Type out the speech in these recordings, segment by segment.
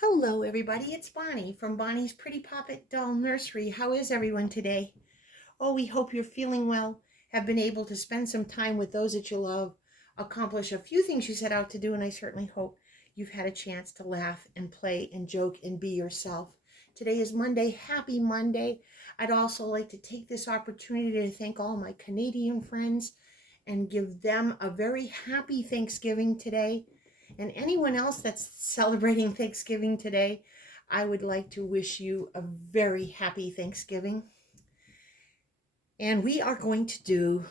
Hello, everybody. It's Bonnie from Bonnie's Pretty Poppet Doll Nursery. How is everyone today? Oh, we hope you're feeling well, have been able to spend some time with those that you love, accomplish a few things you set out to do, and I certainly hope you've had a chance to laugh and play and joke and be yourself. Today is Monday. Happy Monday. I'd also like to take this opportunity to thank all my Canadian friends and give them a very happy Thanksgiving today. And anyone else that's celebrating Thanksgiving today, I would like to wish you a very happy Thanksgiving. And we are going to do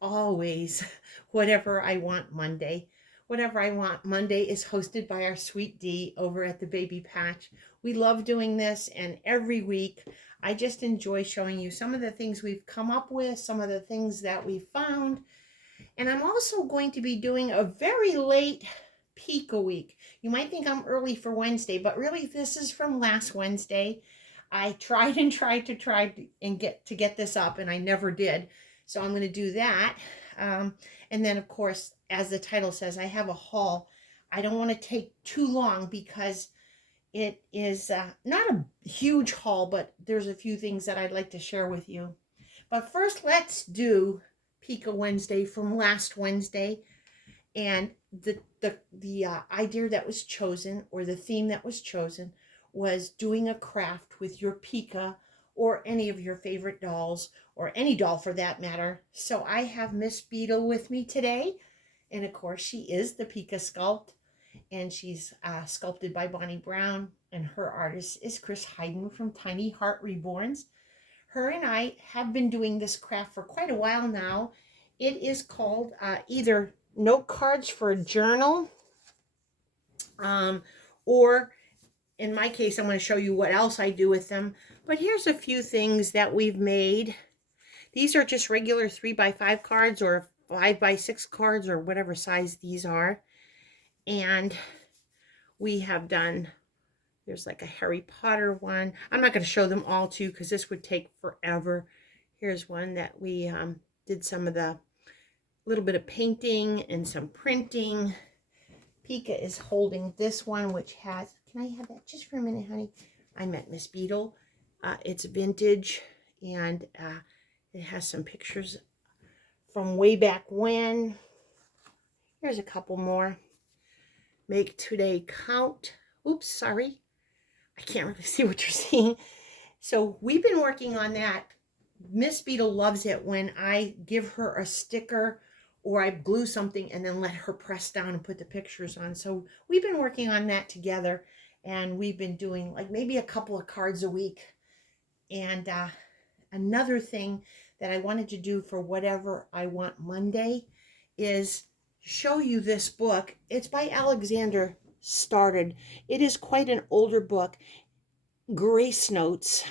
always Whatever I Want Monday. Whatever I Want Monday is hosted by our sweet Dee over at the Baby Patch. We love doing this, and every week I just enjoy showing you some of the things we've come up with, some of the things that we found. And I'm also going to be doing a very late peek a week. You might think I'm early for Wednesday, but really this is from last Wednesday. I tried and tried and get this up, and I never did. So I'm going to do that. And then, of course, as the title says, I have a haul. I don't want to take too long because it is not a huge haul, but there's a few things that I'd like to share with you. But first, let's do Pika Wednesday from last Wednesday, and the idea that was chosen, or the theme that was chosen, was doing a craft with your Pika or any of your favorite dolls, or any doll for that matter. So I have Miss Beetle with me today, and of course she is the Pika sculpt, and she's sculpted by Bonnie Brown, and her artist is Chris Hayden from Tiny Heart Reborns. Her and I have been doing this craft for quite a while now. It is called either note cards for a journal, or in my case, I'm going to show you what else I do with them. But here's a few things that we've made. These are just regular 3x5 cards or 5x6 cards or whatever size these are. And we have done, there's like a Harry Potter one. I'm not going to show them all to you because this would take forever. Here's one that we did some of the little bit of painting and some printing. Pika is holding this one, which has, can I have that just for a minute, honey? I met Miss Beetle. It's vintage, and it has some pictures from way back when. Here's a couple more. Make today count. Oops, sorry. I can't really see what you're seeing. So we've been working on that. Miss Beetle loves it when I give her a sticker or I glue something and then let her press down and put the pictures on. So we've been working on that together, and we've been doing like maybe a couple of cards a week. And another thing that I wanted to do for Whatever I Want Monday is show you this book. It's by Alexander Started. It is quite an older book. Grace notes,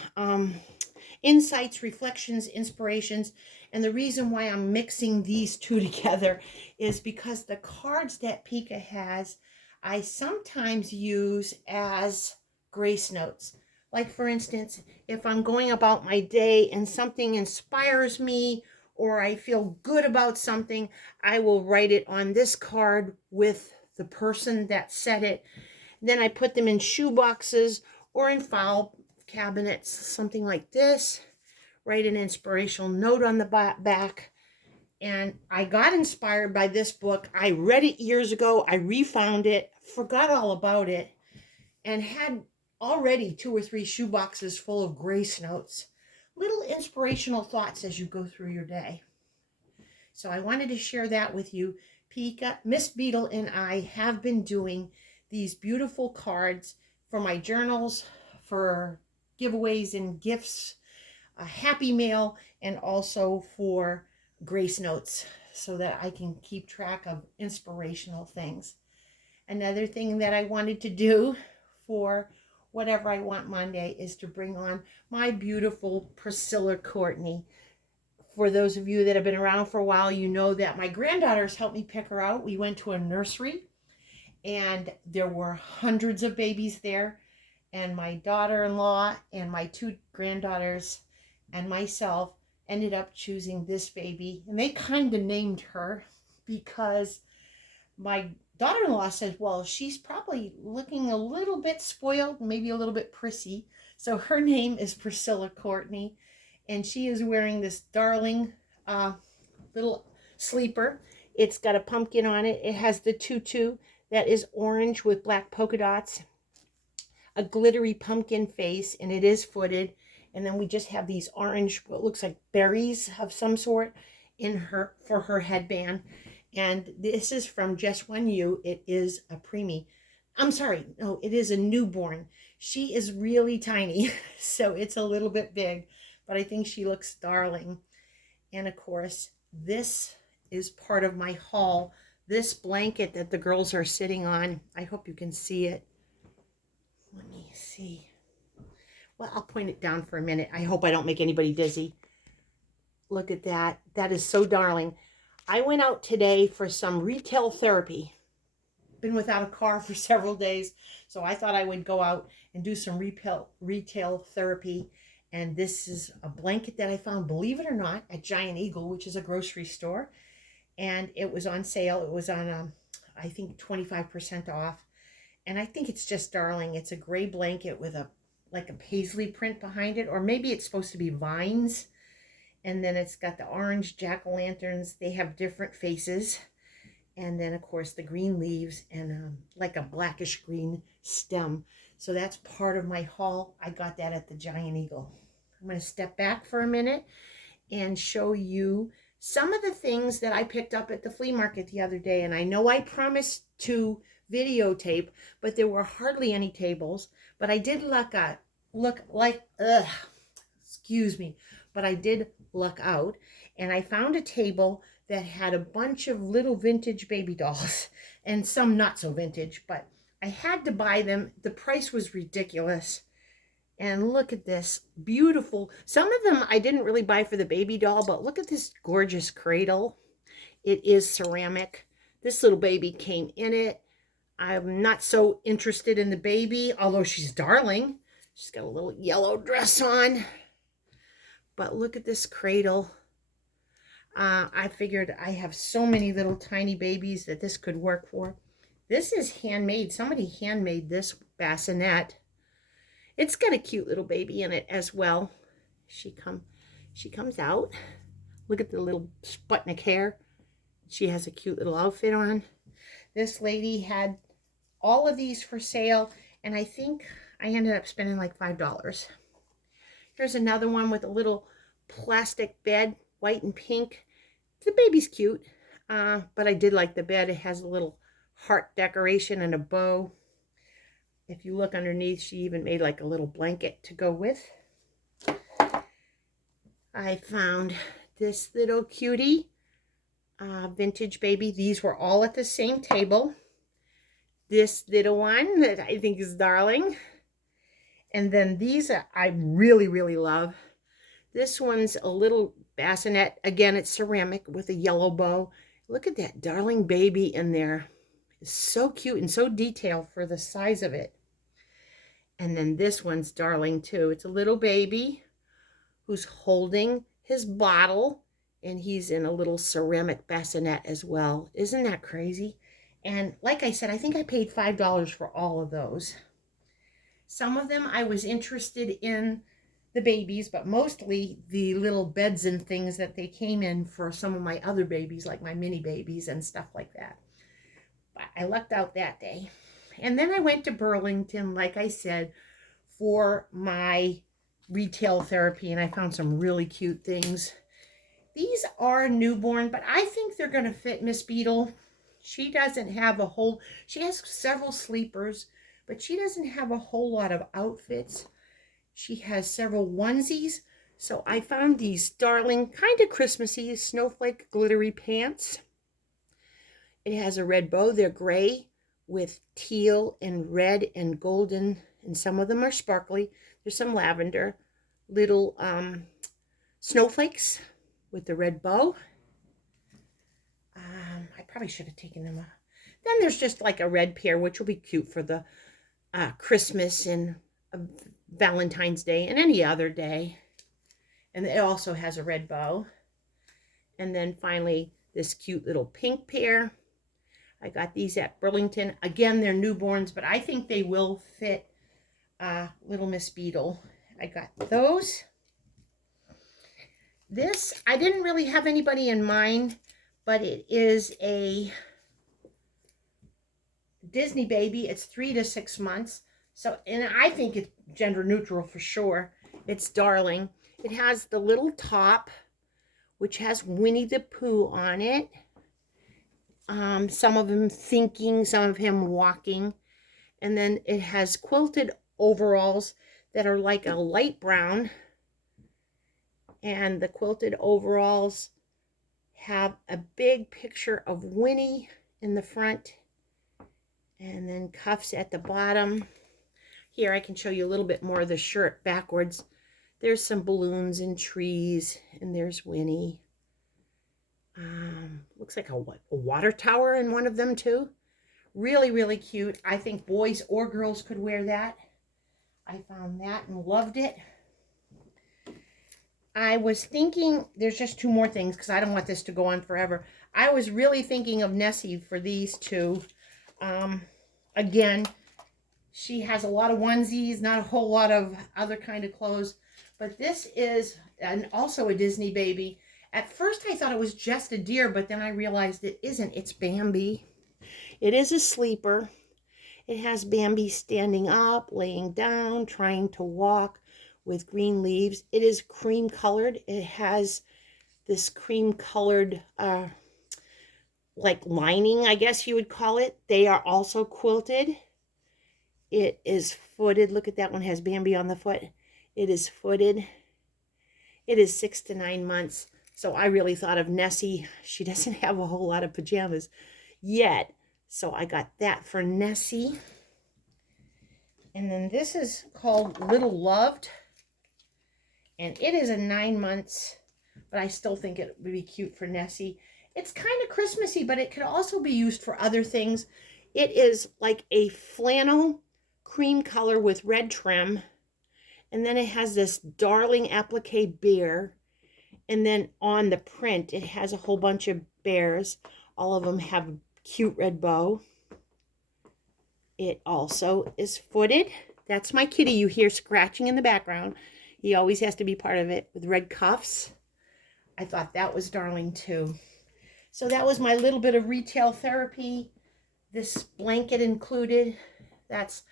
insights, reflections, inspirations. And the reason why I'm mixing these two together is because the cards that Pika has, I sometimes use as grace notes. Like, for instance, if I'm going about my day and something inspires me, or I feel good about something, I will write it on this card with the person that said it. Then I put them in shoe boxes or in file cabinets, something like this. Write an inspirational note on the back. And I got inspired by this book. I read it years ago. I refound it, forgot all about it, and had already 2 or 3 shoe boxes full of grace notes. Little inspirational thoughts as you go through your day. So I wanted to share that with you. Pika, Miss Beetle, and I have been doing these beautiful cards for my journals, for giveaways and gifts, a happy mail, and also for grace notes so that I can keep track of inspirational things. Another thing that I wanted to do for Whatever I Want Monday is to bring on my beautiful Priscilla Courtney. For those of you that have been around for a while, you know that my granddaughters helped me pick her out. We went to a nursery, and there were hundreds of babies there. And my daughter-in-law and my 2 granddaughters and myself ended up choosing this baby. And they kind of named her because my daughter-in-law says, well, she's probably looking a little bit spoiled, maybe a little bit prissy. So her name is Priscilla Courtney, and she is wearing this darling little sleeper. It's got a pumpkin on it. It has the tutu that is orange with black polka dots, a glittery pumpkin face, and it is footed. And then we just have these orange, what looks like berries of some sort in her for her headband. And this is from Just One You. It is a preemie. I'm sorry, no, it is a newborn. She is really tiny, so it's a little bit big, but I think she looks darling. And of course, this is part of my haul. This blanket that the girls are sitting on, I hope you can see it. Let me see. Well, I'll point it down for a minute. I hope I don't make anybody dizzy. Look at that. That is so darling. I went out today for some retail therapy. Been without a car for several days, so I thought I would go out and do some retail therapy. And this is a blanket that I found, believe it or not, at Giant Eagle, which is a grocery store. And it was on sale. It was on, I think, 25% off. And I think it's just darling. It's a gray blanket with like a paisley print behind it, or maybe it's supposed to be vines. And then it's got the orange jack-o'-lanterns. They have different faces. And then, of course, the green leaves and like a blackish green stem. So that's part of my haul. I got that at the Giant Eagle. I'm going to step back for a minute and show you some of the things that I picked up at the flea market the other day. And I know I promised to videotape, but there were hardly any tables. But I did but I did luck out, and I found a table that had a bunch of little vintage baby dolls and some not so vintage, but I had to buy them. The price was ridiculous. And look at this, beautiful. Some of them I didn't really buy for the baby doll, but look at this gorgeous cradle. It is ceramic. This little baby came in it. I'm not so interested in the baby, although she's darling. She's got a little yellow dress on. But look at this cradle. I figured I have so many little tiny babies that this could work for. This is handmade. Somebody handmade this bassinet. It's got a cute little baby in it as well. She comes out. Look at the little Sputnik hair. She has a cute little outfit on. This lady had all of these for sale, and I think I ended up spending like $5. Here's another one with a little plastic bed, white and pink. The baby's cute, but I did like the bed. It has a little heart decoration and a bow. If you look underneath, she even made like a little blanket to go with. I found this little cutie, vintage baby. These were all at the same table. This little one that I think is darling. And then these I really, really love. This one's a little bassinet. Again, it's ceramic with a yellow bow. Look at that darling baby in there. It's so cute and so detailed for the size of it. And then this one's darling too. It's a little baby who's holding his bottle, and he's in a little ceramic bassinet as well. Isn't that crazy? And like I said, I think I paid $5 for all of those. Some of them I was interested in the babies, but mostly the little beds and things that they came in for some of my other babies, like my mini babies and stuff like that. But I lucked out that day. And then I went to Burlington, like I said, for my retail therapy, and I found some really cute things. These are newborn, but I think they're going to fit Miss Beetle. She doesn't have a whole, she has several sleepers, but she doesn't have a whole lot of outfits. She has several onesies. So I found these darling, kind of Christmassy snowflake glittery pants. It has a red bow. They're gray with teal and red and golden, and some of them are sparkly. There's some lavender. Little snowflakes with the red bow. I probably should have taken them off. Then there's just like a red pair, which will be cute for the Christmas and Valentine's Day and any other day. And it also has a red bow. And then finally, this cute little pink pair. I got these at Burlington. Again, they're newborns, but I think they will fit Little Miss Beetle. I got those. This, I didn't really have anybody in mind, but it is a Disney baby. It's 3 to 6 months. So, and I think it's gender neutral for sure. It's darling. It has the little top, which has Winnie the Pooh on it. Some of him thinking, some of him walking. And then it has quilted overalls that are like a light brown. And the quilted overalls have a big picture of Winnie in the front. And then cuffs at the bottom. Here I can show you a little bit more of the shirt backwards. There's some balloons and trees, and there's Winnie. Looks like a water tower in one of them too. Really, really cute. I think boys or girls could wear that. I found that and loved it. I was thinking, there's just 2 more things because I don't want this to go on forever. I was really thinking of Nessie for these 2. Again, she has a lot of onesies, not a whole lot of other kind of clothes. But this is also a Disney baby. At first I thought it was just a deer, but then I realized it isn't. It's Bambi. It is a sleeper. It has Bambi standing up, laying down, trying to walk with green leaves. It is cream colored. It has this cream colored like lining, I guess you would call it. They are also quilted. It is footed. Look at that one, has Bambi on the foot. It is footed. It is 6 to 9 months. So I really thought of Nessie. She doesn't have a whole lot of pajamas yet. So I got that for Nessie. And then this is called Little Loved. And it is a 9 months, but I still think it would be cute for Nessie. It's kind of Christmassy, but it could also be used for other things. It is like a flannel cream color with red trim. And then it has this darling applique bear. And then on the print, it has a whole bunch of bears. All of them have a cute red bow. It also is footed. That's my kitty you hear scratching in the background. He always has to be part of it with red cuffs. I thought that was darling too. So that was my little bit of retail therapy. This blanket included. That's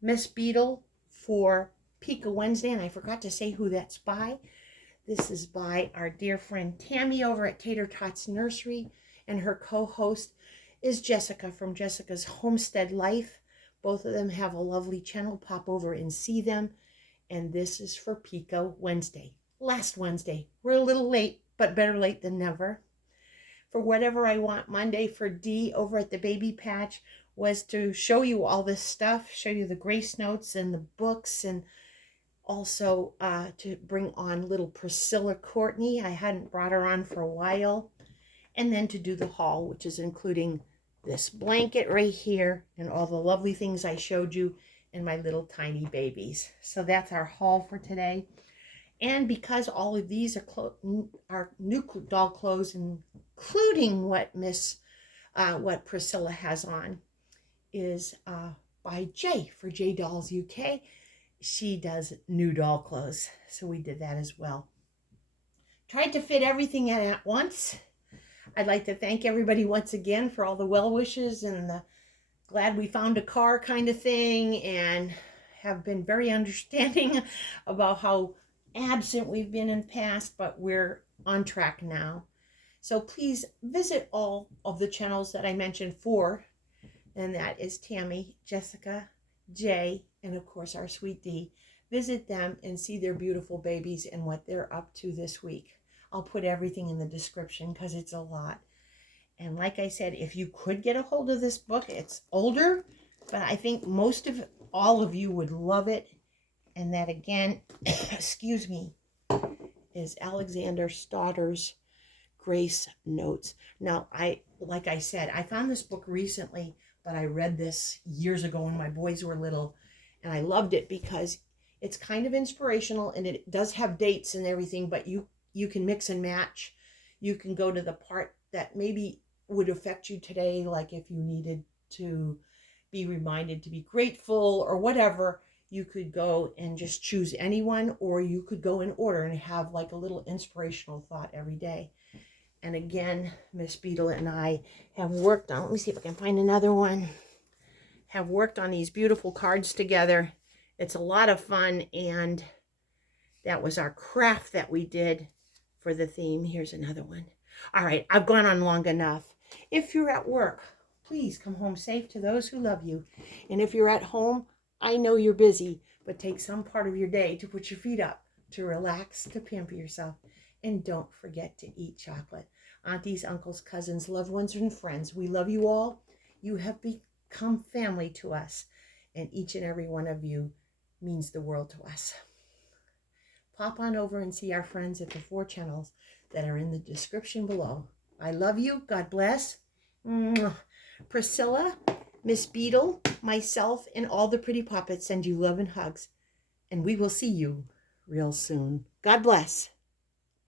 Miss Beetle for Pika Wednesday. And I forgot to say who that's by. This is by our dear friend Tami over at Tater Tots Nursery. And her co-host is Jesika from Jessica's Homestead Life. Both of them have a lovely channel. Pop over and see them. And this is for Pika Wednesday. Last Wednesday. We're a little late, but better late than never. For Whatever I Want Monday for Dee over at the Baby Patch was to show you all this stuff, show you the grace notes and the books, and also to bring on little Priscilla Courtney. I hadn't brought her on for a while. And then to do the haul, which is including this blanket right here and all the lovely things I showed you and my little tiny babies. So that's our haul for today. And because all of these are new doll clothes, including what Priscilla has on, is by Jay for J Dolls UK. She does new doll clothes, so we did that as well. Tried to fit everything in at once. I'd like to thank everybody once again for all the well wishes and the glad we found a car kind of thing, and have been very understanding about how absent we've been in the past, but we're on track now. So please visit all of the channels that I mentioned for, and that is Tami, Jesika, Jay, and of course our sweet Dee. Visit them and see their beautiful babies and what they're up to this week. I'll put everything in the description because it's a lot. And like I said, if you could get a hold of this book, it's older, but I think all of you would love it. And that again, excuse me, is Alexander Stotter's Grace Notes. Now, like I said, I found this book recently, but I read this years ago when my boys were little, and I loved it because it's kind of inspirational, and it does have dates and everything, but you can mix and match. You can go to the part that maybe would affect you today, like if you needed to be reminded to be grateful or whatever, you could go and just choose anyone, or you could go in order and have like a little inspirational thought every day. And again, Miss Beadle and I have worked on, let me see if I can find another one, have worked on these beautiful cards together. It's a lot of fun, and that was our craft that we did for the theme. Here's another one. All right, I've gone on long enough. If you're at work, please come home safe to those who love you. And if you're at home, I know you're busy, but take some part of your day to put your feet up, to relax, to pamper yourself. And don't forget to eat chocolate. Aunties, uncles, cousins, loved ones, and friends, we love you all. You have become family to us, and each and every one of you means the world to us. Pop on over and see our friends at the 4 channels that are in the description below. I love you. God bless. Mwah. Priscilla, Miss Beadle, myself, and all the pretty puppets send you love and hugs. And we will see you real soon. God bless.